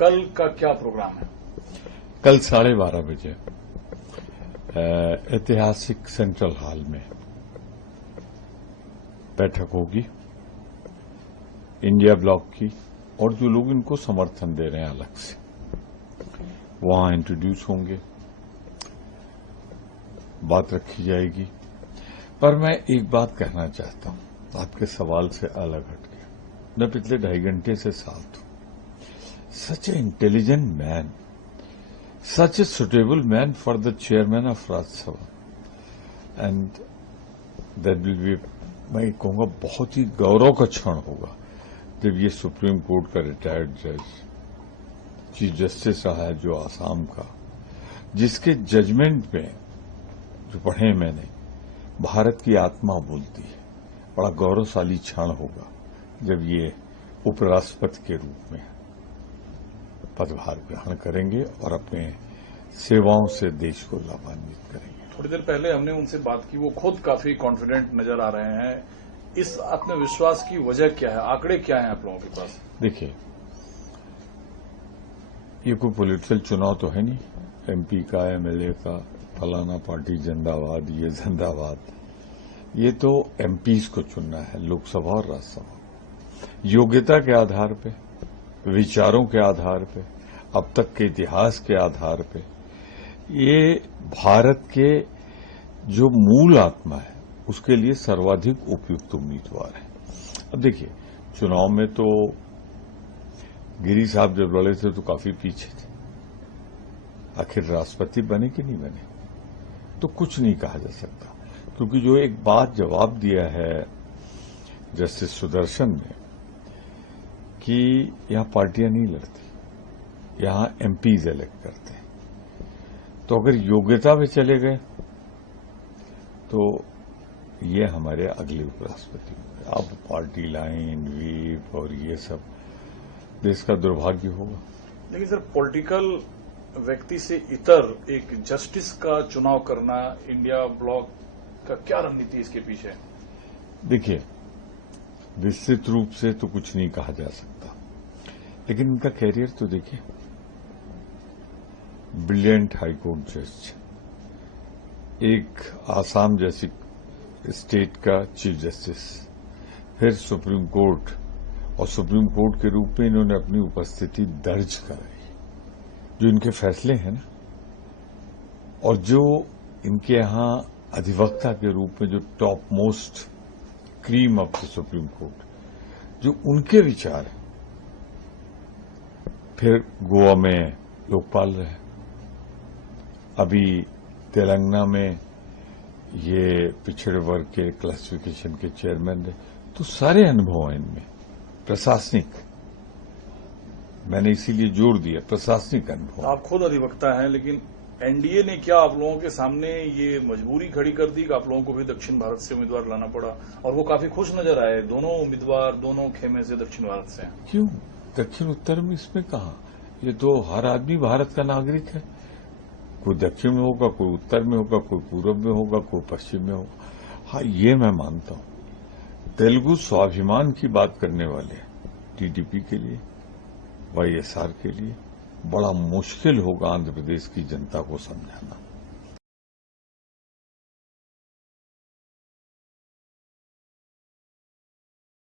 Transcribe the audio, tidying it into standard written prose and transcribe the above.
कल का क्या प्रोग्राम है? कल 12:30 बजे ऐतिहासिक सेंट्रल हॉल में बैठक होगी इंडिया ब्लॉक की, और जो लोग इनको समर्थन दे रहे हैं अलग से वहां इंट्रोड्यूस होंगे, बात रखी जाएगी। पर मैं एक बात कहना चाहता हूं आपके सवाल से अलग हटके। मैं पिछले 2.5 घंटे से साथ हूं। Such a intelligent man, such a suitable man for the chairman of Rajya Sabha, and that will be, मैं कहूंगा बहुत ही गौरव का क्षण होगा जब ये सुप्रीम कोर्ट का रिटायर्ड जज, चीफ जस्टिस रहा है जो आसाम का, जिसके जजमेंट में जो पढ़े मैंने, भारत की आत्मा बोलती है। बड़ा गौरवशाली क्षण होगा जब ये उपराष्ट्रपति के रूप में पदभार ग्रहण करेंगे और अपने सेवाओं से देश को लाभान्वित करेंगे। थोड़ी देर पहले हमने उनसे बात की, वो खुद काफी कॉन्फिडेंट नजर आ रहे हैं। इस आत्मविश्वास की वजह क्या है? आंकड़े क्या हैं आप लोगों के पास? देखिए, ये कोई पॉलिटिकल चुनाव तो है नहीं, एमपी का, एमएलए का, फलाना पार्टी जिंदाबाद, ये जिंदाबाद। ये तो एमपीज को चुनना है, लोकसभा और राज्यसभा, योग्यता के आधार पे, विचारों के आधार पे, अब तक के इतिहास के आधार पे। ये भारत के जो मूल आत्मा है उसके लिए सर्वाधिक उपयुक्त उम्मीदवार है। अब देखिए, चुनाव में तो गिरी साहब जब लड़े थे तो काफी पीछे थे, आखिर राष्ट्रपति बने कि नहीं बने तो कुछ नहीं कहा जा सकता, क्योंकि जो एक बात जवाब दिया है जस्टिस सुदर्शन ने कि यहां पार्टियां नहीं लड़ती, यहां एमपीज इलेक्ट करते हैं। तो अगर योग्यता पे चले गए तो ये हमारे अगले उपराष्ट्रपति होंगे। अब पार्टी लाइन, व्हीप और ये सब देश का दुर्भाग्य होगा। लेकिन सर, पॉलिटिकल व्यक्ति से इतर एक जस्टिस का चुनाव करना, इंडिया ब्लॉक का क्या रणनीति इसके पीछे है? देखिए, विस्तृत रूप से तो कुछ नहीं कहा जा सकता, लेकिन इनका कैरियर तो देखिए। ब्रिलियंट हाईकोर्ट जज, एक आसाम जैसी स्टेट का चीफ जस्टिस, फिर सुप्रीम कोर्ट, और सुप्रीम कोर्ट के रूप में इन्होंने अपनी उपस्थिति दर्ज कराई। जो इनके फैसले हैं ना, और जो इनके यहां अधिवक्ता के रूप में जो top most cream of the supreme court, जो उनके विचार हैं। फिर गोवा में लोकपाल रहे, अभी तेलंगाना में ये पिछड़े वर्ग के क्लासिफिकेशन के चेयरमैन रहे। तो सारे अनुभव हैं इनमें, प्रशासनिक, मैंने इसीलिए जोर दिया, प्रशासनिक अनुभव। आप खुद अधिवक्ता हैं, लेकिन एनडीए ने क्या आप लोगों के सामने ये मजबूरी खड़ी कर दी कि आप लोगों को भी दक्षिण भारत से उम्मीदवार लाना पड़ा, और वो काफी खुश नजर आए? दोनों उम्मीदवार दोनों खेमे से दक्षिण भारत से हैं। क्यों? दक्षिण उत्तर में इसमें कहा, ये तो हर आदमी भारत का नागरिक है। कोई दक्षिण में होगा, कोई उत्तर में होगा, कोई पूर्व में होगा, कोई पश्चिम में होगा। हाँ, ये मैं मानता हूं। तेलुगु स्वाभिमान की बात करने वाले टीडीपी के लिए, वाईएसआर के लिए बड़ा मुश्किल होगा आंध्र प्रदेश की जनता को समझाना।